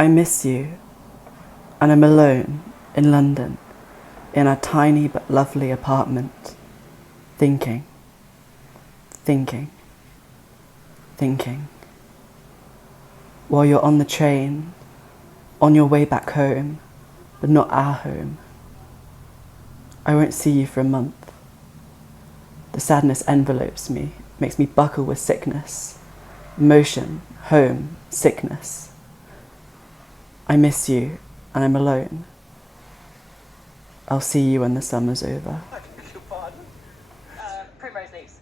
I miss you, and I'm alone in London in a tiny but lovely apartment, thinking, thinking, thinking. While you're on the train, on your way back home, but not our home. I won't see you for a month. The sadness envelopes me, makes me buckle with sickness. Motion, home, sickness. I miss you, and I'm alone. I'll see you when the summer's over. I beg your pardon? Primrose leaves.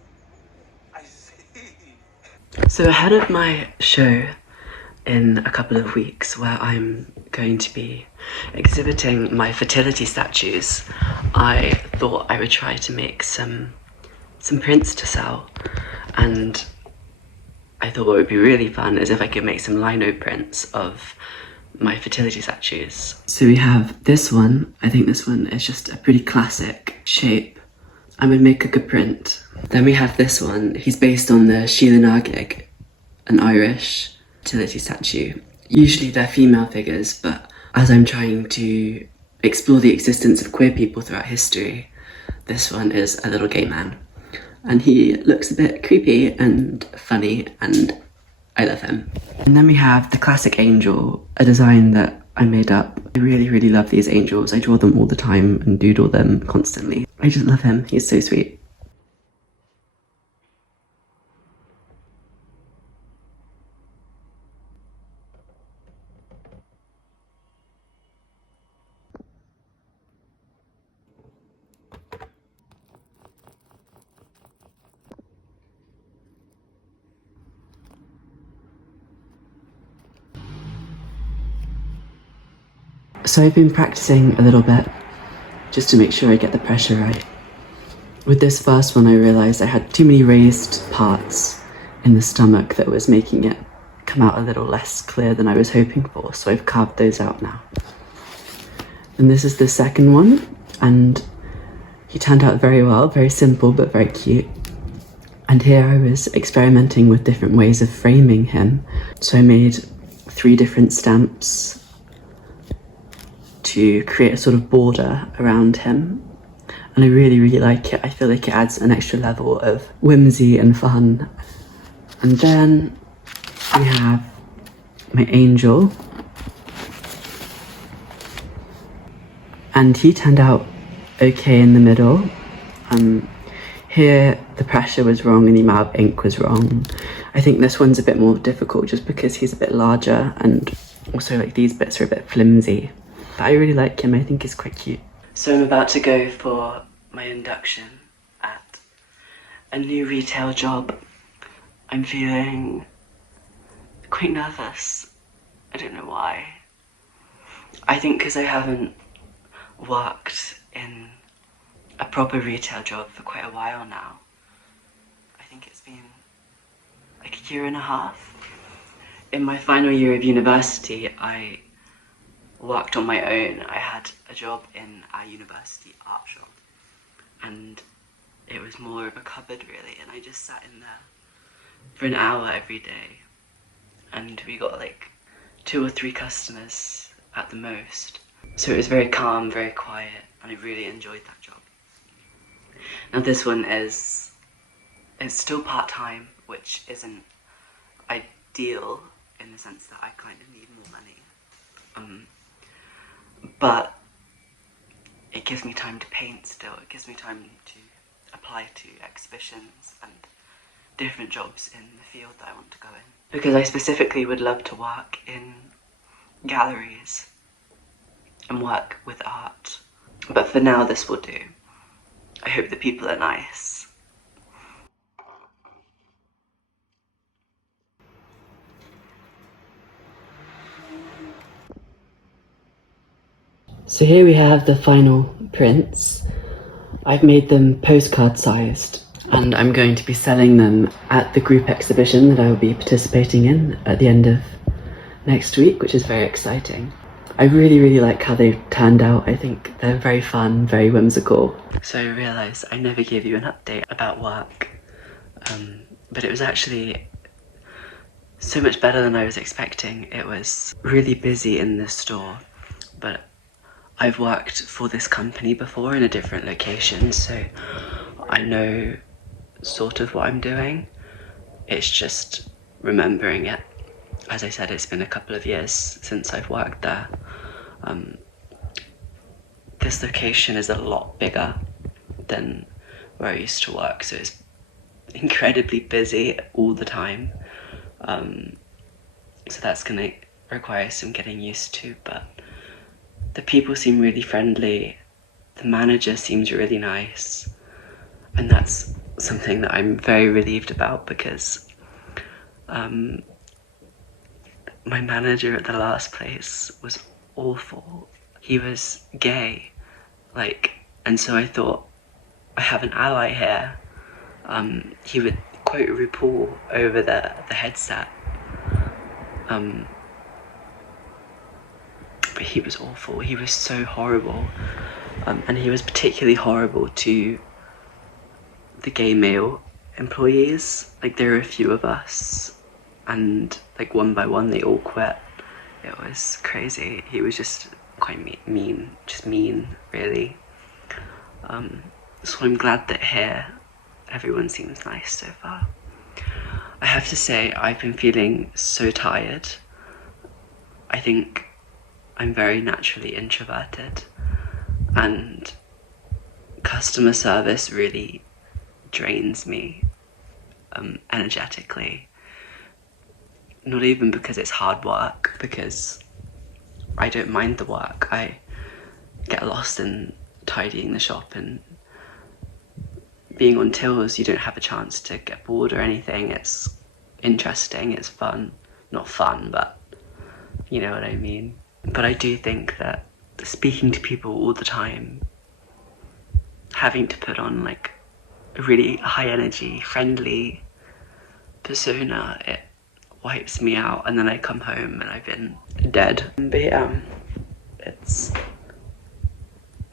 I see. So ahead of my show in a couple of weeks, where I'm going to be exhibiting my fertility statues, I thought I would try to make some prints to sell, and I thought what would be really fun is if I could make some lino prints of my fertility statues. So we have this one. I think this one is just a pretty classic shape. I'm gonna make a good print. Then we have this one. He's based on the Sheila Nagig, an Irish fertility statue. Usually they're female figures, but as I'm trying to explore the existence of queer people throughout history, this one is a little gay man. And he looks a bit creepy and funny, and I love him. And then we have the classic angel, a design that I made up. I really, really love these angels. I draw them all the time and doodle them constantly. I just love him. He's so sweet. So I've been practicing a little bit, just to make sure I get the pressure right. With this first one, I realised I had too many raised parts in the stomach that was making it come out a little less clear than I was hoping for, so I've carved those out now. And this is the second one, and he turned out very well, very simple but very cute. And here I was experimenting with different ways of framing him. So I made 3 different stamps to create a sort of border around him, and I really, really like it. I feel like it adds an extra level of whimsy and fun. And then we have my angel, and he turned out okay in the middle. Here the pressure was wrong and the amount of ink was wrong. I think this one's a bit more difficult just because he's a bit larger, and also like these bits are a bit flimsy. But I really like him. I think he's quite cute. So I'm about to go for my induction at a new retail job. I'm feeling quite nervous. I don't know why. I think because I haven't worked in a proper retail job for quite a while now. I think it's been like a year and a half. In my final year of university, I worked on my own. I had a job in our university art shop, and it was more of a cupboard really, and I just sat in there for an hour every day, and we got like 2 or 3 customers at the most. So it was very calm, very quiet, and I really enjoyed that job. Now this one it's still part-time, which isn't ideal in the sense that I kind of need more money. But it gives me time to paint still. It gives me time to apply to exhibitions and different jobs in the field that I want to go in. Because I specifically would love to work in galleries and work with art. But for now, this will do. I hope the people are nice. So here we have the final prints. I've made them postcard sized, and I'm going to be selling them at the group exhibition that I will be participating in at the end of next week, which is very exciting. I really, really like how they've turned out. I think they're very fun, very whimsical. So I realised I never gave you an update about work, but it was actually so much better than I was expecting. It was really busy in this store, but I've worked for this company before in a different location, so I know sort of what I'm doing. It's just remembering it. As I said, it's been a couple of years since I've worked there. This location is a lot bigger than where I used to work, so it's incredibly busy all the time. So that's gonna require some getting used to, but the people seem really friendly, the manager seems really nice, and that's something that I'm very relieved about because my manager at the last place was awful. He was gay, and so I thought, I have an ally here. He would quote RuPaul over the headset. But he was awful. He was so horrible. And he was particularly horrible to the gay male employees. There were a few of us, and one by one they all quit. It was crazy. He was just quite mean, really. So I'm glad that here everyone seems nice so far. I have to say, I've been feeling so tired. I think I'm very naturally introverted, and customer service really drains me energetically. Not even because it's hard work, because I don't mind the work. I get lost in tidying the shop, and being on tills, you don't have a chance to get bored or anything. It's interesting, it's fun. Not fun, but you know what I mean. But I do think that speaking to people all the time, having to put on a really high energy, friendly persona, it wipes me out, and then I come home and I've been dead. But yeah, it's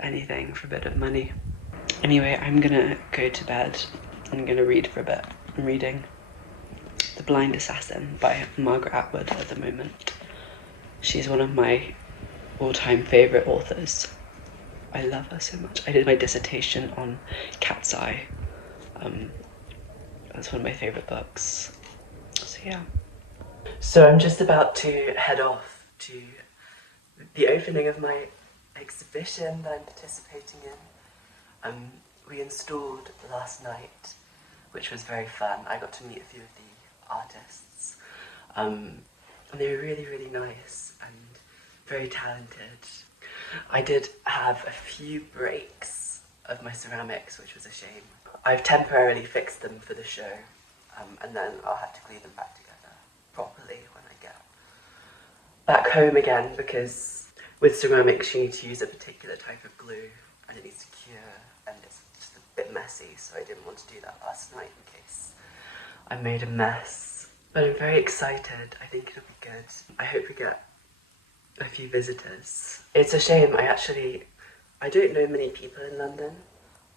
anything for a bit of money. Anyway, I'm gonna go to bed. I'm gonna read for a bit. I'm reading The Blind Assassin by Margaret Atwood at the moment. She's one of my all-time favourite authors. I love her so much. I did my dissertation on Cat's Eye. That's one of my favourite books. So yeah. So I'm just about to head off to the opening of my exhibition that I'm participating in. We installed last night, which was very fun. I got to meet a few of the artists. And they were really, really nice and very talented. I did have a few breaks of my ceramics, which was a shame. I've temporarily fixed them for the show, and then I'll have to glue them back together properly when I get back home again, because with ceramics you need to use a particular type of glue and it needs to cure, and it's just a bit messy, so I didn't want to do that last night in case I made a mess. But I'm very excited. I think it'll be good. I hope we get a few visitors. It's a shame, I don't know many people in London,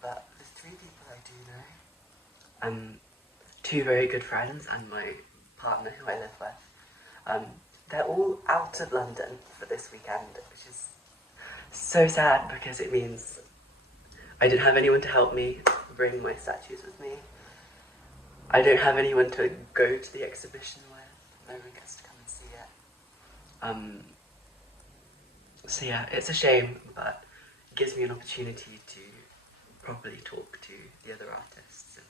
but the 3 people I do know, 2 very good friends and my partner who I live with, they're all out of London for this weekend, which is so sad because it means I didn't have anyone to help me bring my statues with me. I don't have anyone to go to the exhibition with. No one gets to come and see it. So yeah, it's a shame, but it gives me an opportunity to properly talk to the other artists and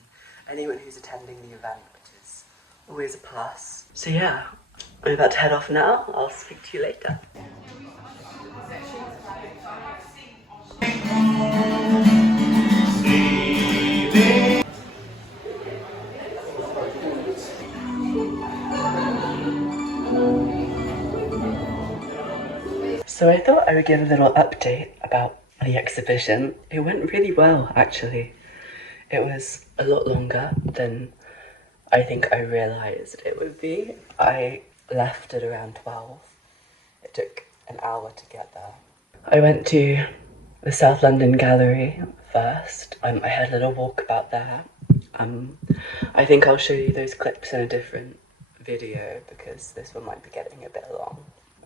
anyone who's attending the event, which is always a plus. So yeah, I'm about to head off now. I'll speak to you later. So I thought I would give a little update about the exhibition. It went really well, actually. It was a lot longer than I think I realised it would be. I left at around 12. It took an hour to get there. I went to the South London Gallery first. I had a little walk about there. I think I'll show you those clips in a different video because this one might be getting a bit long.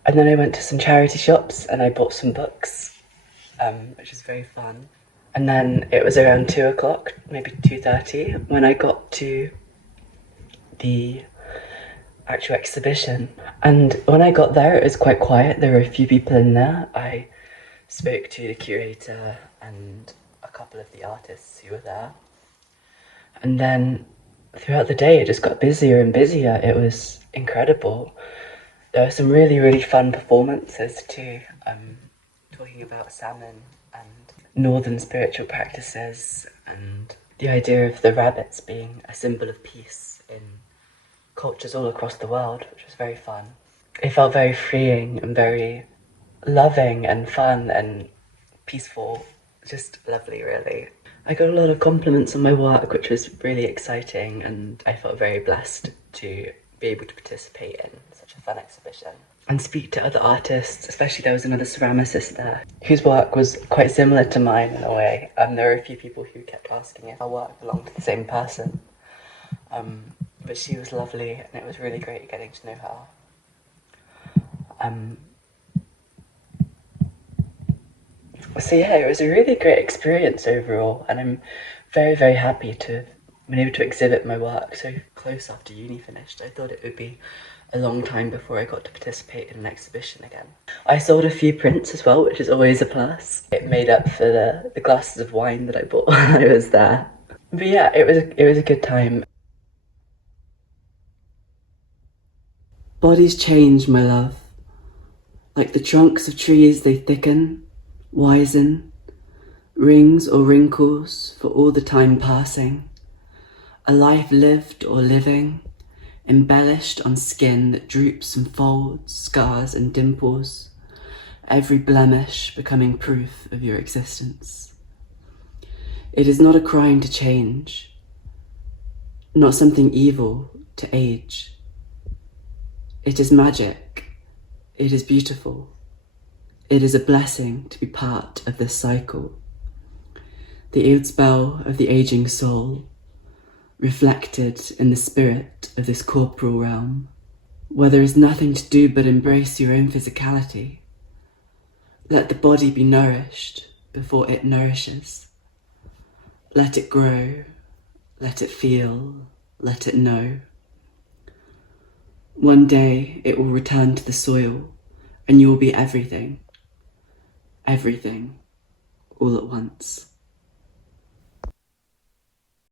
And then I went to some charity shops and I bought some books, which was very fun. And then it was around 2 o'clock, maybe 2:30, when I got to the actual exhibition. And when I got there, it was quite quiet. There were a few people in there. I spoke to the curator and a couple of the artists who were there. And then throughout the day, it just got busier and busier. It was incredible. There were some really, really fun performances too, talking about salmon and northern spiritual practices and the idea of the rabbits being a symbol of peace in cultures all across the world, which was very fun. It felt very freeing and very loving and fun and peaceful. Just lovely, really. I got a lot of compliments on my work, which was really exciting, and I felt very blessed to be able to participate in such a fun exhibition and speak to other artists. Especially there was another ceramicist there whose work was quite similar to mine in a way. There were a few people who kept asking if our work belonged to the same person, but she was lovely and it was really great getting to know her. So yeah, it was a really great experience overall, and I'm very, very happy to have been able to exhibit my work so close after uni finished. I thought it would be a long time before I got to participate in an exhibition again. I sold a few prints as well, which is always a plus. It made up for the glasses of wine that I bought when I was there. But yeah, it was a good time. Bodies change, my love. Like the trunks of trees, they thicken, wisen, rings or wrinkles for all the time passing. A life lived or living, embellished on skin that droops and folds, scars and dimples, every blemish becoming proof of your existence. It is not a crime to change, not something evil to age. It is magic, it is beautiful. It is a blessing to be part of this cycle. The ealdspell of the aging soul, reflected in the spirit of this corporal realm, where there is nothing to do but embrace your own physicality. Let the body be nourished before it nourishes. Let it grow, let it feel, let it know. One day it will return to the soil and you will be everything. Everything, all at once.